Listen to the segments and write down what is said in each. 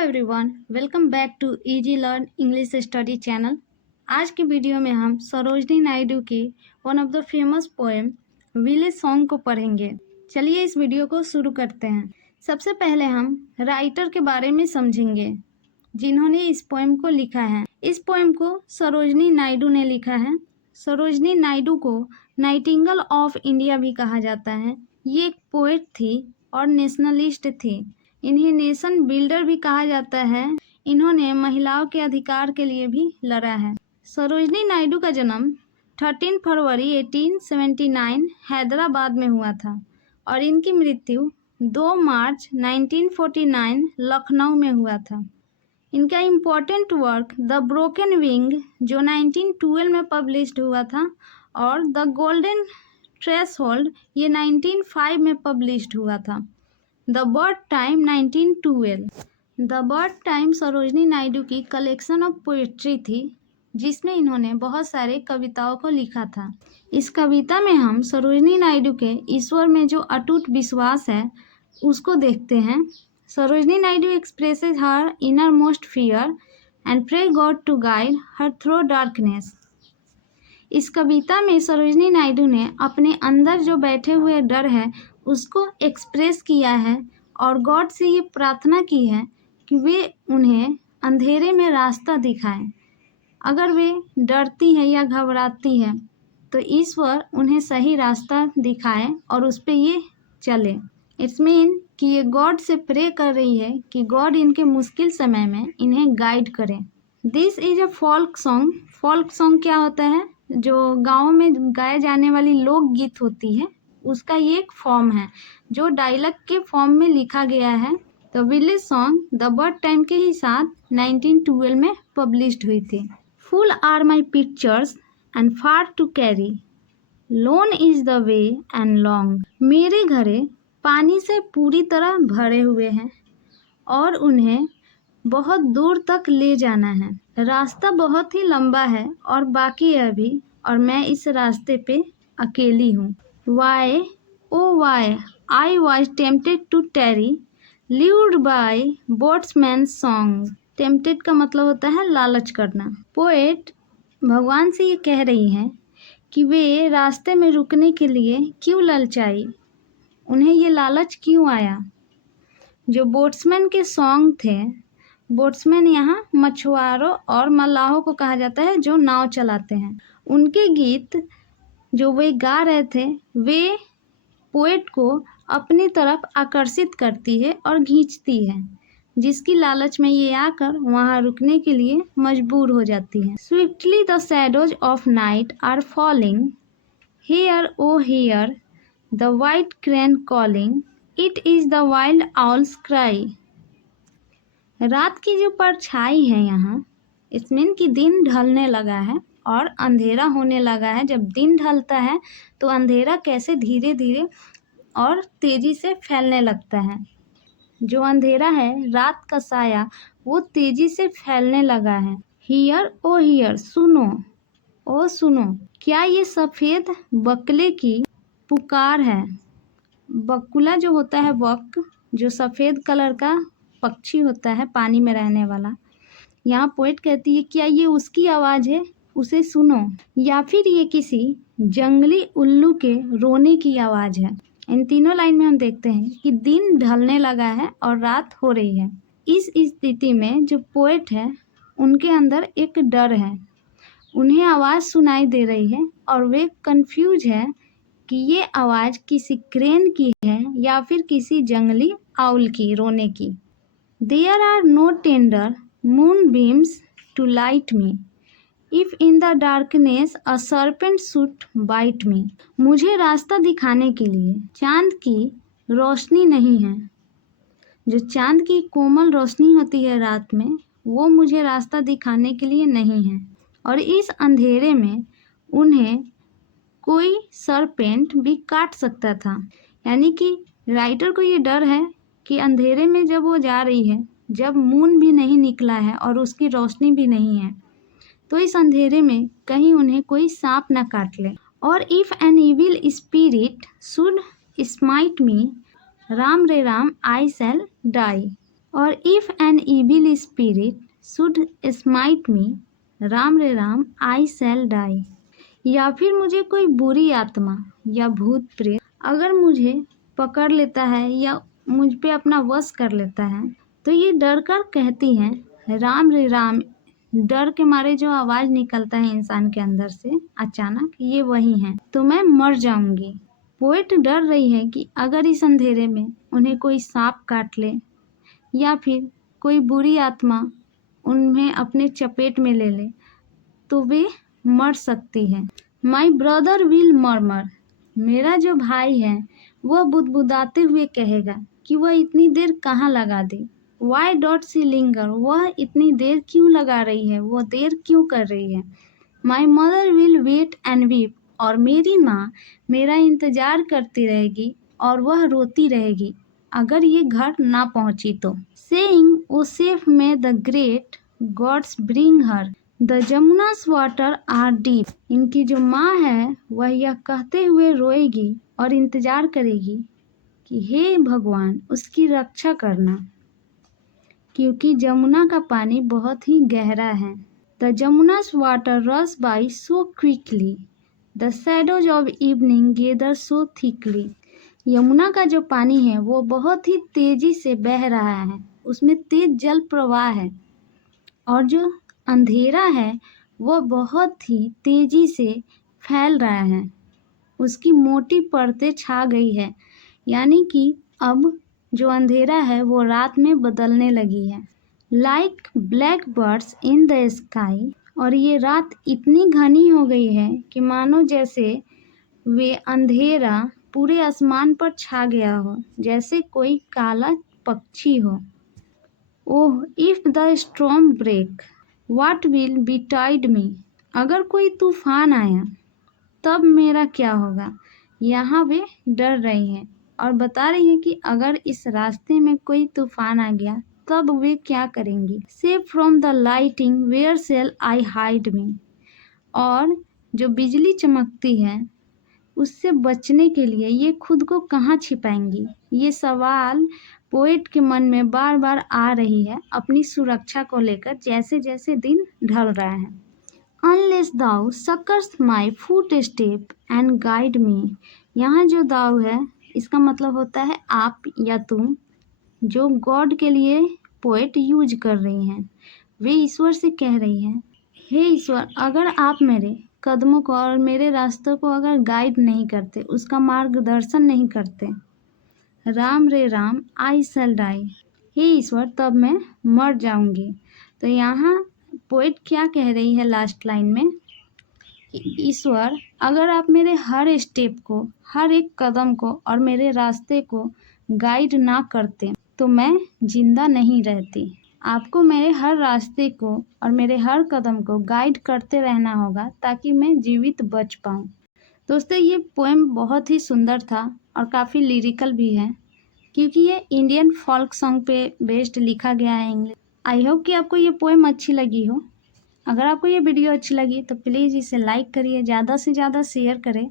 Everyone, welcome back to easy learn English study channel. आज की video में हम सरोजनी नायडू की one of the famous poem village song को पढ़ेंगे। चलिए इस वीडियो को शुरू करते हैं। सबसे पहले हम राइटर के बारे में समझेंगे जिन्होंने इस पोएम को लिखा है। इस पोएम को सरोजनी नायडू ने लिखा है। सरोजनी नायडू को नाइटिंगेल ऑफ इंडिया भी कहा जाता है। ये एक पोएट थी और नेशनलिस्ट थी। इन्हें नेशन बिल्डर भी कहा जाता है। इन्होंने महिलाओं के अधिकार के लिए भी लड़ा है। सरोजनी नायडू का जन्म 13 फरवरी 1879 हैदराबाद में हुआ था और इनकी मृत्यु 2 मार्च 1949 लखनऊ में हुआ था। इनका important work the broken wing जो 1912 में पब्लिश्ड हुआ था और द गोल्डन थ्रेशोल्ड ये 1905 में पब्लिश्ड हुआ था। The birth time 1912। The birth time Sarojini Naidu की कलेक्शन ऑफ पोइट्री थी जिसमें इन्होंने बहुत सारे कविताओं को लिखा था। इस कविता में हम सरोजनी नायडू के ईश्वर में जो अटूट विश्वास है उसको देखते हैं। Sarojini Naidu expresses her inner most fear and pray god to guide her through darkness. इस कविता में सरोजनी नायडू ने अपने अंदर जो बैठे हुए डर है उसको एक्सप्रेस किया है और गॉड से ये प्रार्थना की है कि वे उन्हें अंधेरे में रास्ता दिखाएं। अगर वे डरती हैं या घबराती हैं तो ईश्वर उन्हें सही रास्ता दिखाए और उस पर ये चले। इट्स मीन कि ये गॉड से प्रे कर रही है कि गॉड इनके मुश्किल समय में इन्हें गाइड करे। This is a folk song. Folk song क्या होता है? जो गाँव में गाए जाने वाली लोकगीत होती है उसका ये एक फॉर्म है जो डायलॉग के फॉर्म में लिखा गया है। तो village song the birth time के ही साथ 1912 में पब्लिश्ड हुई थी। Full are my pitchers and far to carry, lone is the way and long. मेरे घरे पानी से पूरी तरह भरे हुए हैं और उन्हें बहुत दूर तक ले जाना है। रास्ता बहुत ही लंबा है और बाकी है अभी और मैं इस रास्ते पे अकेली हूँ। Why, oh why, I was tempted to tarry, lured by boatsman's song. Tempted का मतलब होता है लालच करना। पोएट भगवान से ये कह रही हैं कि वे रास्ते में रुकने के लिए क्यों ललचाई, उन्हें ये लालच क्यों आया। जो बोट्समैन के सॉन्ग थे, बोट्समैन यहाँ मछुआरों और मल्लाहों को कहा जाता है जो नाव चलाते हैं। उनके गीत जो वे गा रहे थे वे पोएट को अपनी तरफ आकर्षित करती है और खींचती है, जिसकी लालच में ये आकर वहाँ रुकने के लिए मजबूर हो जाती है। Swiftly the shadows of night are falling, hear o hear the white crane calling, it is the wild owl's cry. रात की जो परछाई है यहाँ, इसमें कि दिन ढलने लगा है और अंधेरा होने लगा है। जब दिन ढलता है तो अंधेरा कैसे धीरे धीरे और तेज़ी से फैलने लगता है। जो अंधेरा है, रात का साया, वो तेज़ी से फैलने लगा है। हियर ओ हियर, सुनो ओ सुनो, क्या ये सफ़ेद बकुले की पुकार है। बकुला जो होता है बक, जो सफ़ेद कलर का पक्षी होता है पानी में रहने वाला, यहाँ पोएट कहती है क्या ये उसकी आवाज़ है, उसे सुनो, या फिर ये किसी जंगली उल्लू के रोने की आवाज़ है। इन तीनों लाइन में हम देखते हैं कि दिन ढलने लगा है और रात हो रही है। इस स्थिति में जो पोएट है उनके अंदर एक डर है। उन्हें आवाज़ सुनाई दे रही है और वे कंफ्यूज है कि ये आवाज़ किसी क्रेन की है या फिर किसी जंगली आउल की रोने की। There are no tender moonbeams to light me, if in the darkness a serpent should bite me. मुझे रास्ता दिखाने के लिए चांद की रोशनी नहीं है। जो चांद की कोमल रोशनी होती है रात में, वो मुझे रास्ता दिखाने के लिए नहीं है और इस अंधेरे में उन्हें कोई सरपेंट भी काट सकता था। यानी कि राइटर को ये डर है कि अंधेरे में जब वो जा रही है, जब मून भी नहीं निकला है और उसकी रोशनी भी नहीं है, तो इस अंधेरे में कहीं उन्हें कोई सांप ना काट ले। और if an evil spirit should smite me, Ram रे राम आई शैल डाई। और if an evil spirit should smite me, Ram रे राम आई शैल डाई। या फिर मुझे कोई बुरी आत्मा या भूत प्रेत अगर मुझे पकड़ लेता है या मुझ पे अपना वश कर लेता है तो ये डर कर कहती हैं राम रे राम। डर के मारे जो आवाज निकलता है इंसान के अंदर से अचानक, ये वही है, तो मैं मर जाऊंगी। पोएट डर रही है कि अगर इस अंधेरे में उन्हें कोई सांप काट ले या फिर कोई बुरी आत्मा उन्हें अपने चपेट में ले ले तो वे मर सकती है। माई ब्रदर विल मर्मर, मेरा जो भाई है वह बुदबुदाते हुए कहेगा कि वह इतनी देर कहाँ लगा दी। वाई डॉट सी लिंगर, वह इतनी देर क्यों लगा रही है, वह देर क्यों कर रही है। My mother will wait and weep, और मेरी माँ मेरा इंतजार करती रहेगी और वह रोती रहेगी अगर ये घर ना पहुंची तो। Saying oh safe may the great gods bring her, the Jamuna's water are deep. इनकी जो माँ है वह यह कहते हुए रोएगी और इंतजार करेगी कि हे भगवान उसकी रक्षा करना, क्योंकि जमुना का पानी बहुत ही गहरा है। The Jamuna's water rush by so quickly, the shadows of evening gather so thickly. Yamuna का जो पानी है वो बहुत ही तेजी से बह रहा है, उसमें तेज जल प्रवाह है, और जो अंधेरा है वह बहुत ही तेजी से फैल रहा है, उसकी मोटी परतें छा गई है, यानी कि अब जो अंधेरा है वो रात में बदलने लगी है। Like black birds in the sky, और ये रात इतनी घनी हो गई है कि मानो जैसे वे अंधेरा पूरे आसमान पर छा गया हो, जैसे कोई काला पक्षी हो। Oh if the storm break what will betide me, अगर कोई तूफान आया तब मेरा क्या होगा। यहाँ वे डर रही हैं और बता रही हैं कि अगर इस रास्ते में कोई तूफान आ गया तब वे क्या करेंगी। Save from the lightning where shall I hide me, और जो बिजली चमकती है उससे बचने के लिए ये खुद को कहाँ छिपाएंगी। ये सवाल पोएट के मन में बार बार आ रही है अपनी सुरक्षा को लेकर जैसे जैसे दिन ढल रहा है। Unless thou succours my foot step and guide me, यहाँ जो दाउ है इसका मतलब होता है आप या तुम, जो गॉड के लिए पोएट यूज कर रही हैं। वे ईश्वर से कह रही हैं हे ईश्वर, अगर आप मेरे कदमों को और मेरे रास्तों को अगर गाइड नहीं करते, उसका मार्गदर्शन नहीं करते, राम रे राम आई शैल डाई, हे ईश्वर तब मैं मर जाऊंगी। तो यहाँ पोएट क्या कह रही है लास्ट लाइन में कि ईश्वर अगर आप मेरे हर स्टेप को, हर एक कदम को और मेरे रास्ते को गाइड ना करते तो मैं जिंदा नहीं रहती। आपको मेरे हर रास्ते को और मेरे हर कदम को गाइड करते रहना होगा ताकि मैं जीवित बच पाऊँ। दोस्तों ये पोएम बहुत ही सुंदर था और काफ़ी लिरिकल भी है, क्योंकि ये इंडियन फोल्क सॉन्ग पे बेस्ड लिखा गया है इंग्लिश। आई होप कि आपको ये पोएम अच्छी लगी हो। अगर आपको ये वीडियो अच्छी लगी तो प्लीज़ इसे लाइक करिए, ज़्यादा से ज़्यादा शेयर करें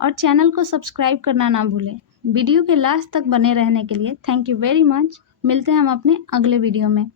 और चैनल को सब्सक्राइब करना ना भूलें। वीडियो के लास्ट तक बने रहने के लिए थैंक यू वेरी मच। मिलते हैं हम अपने अगले वीडियो में।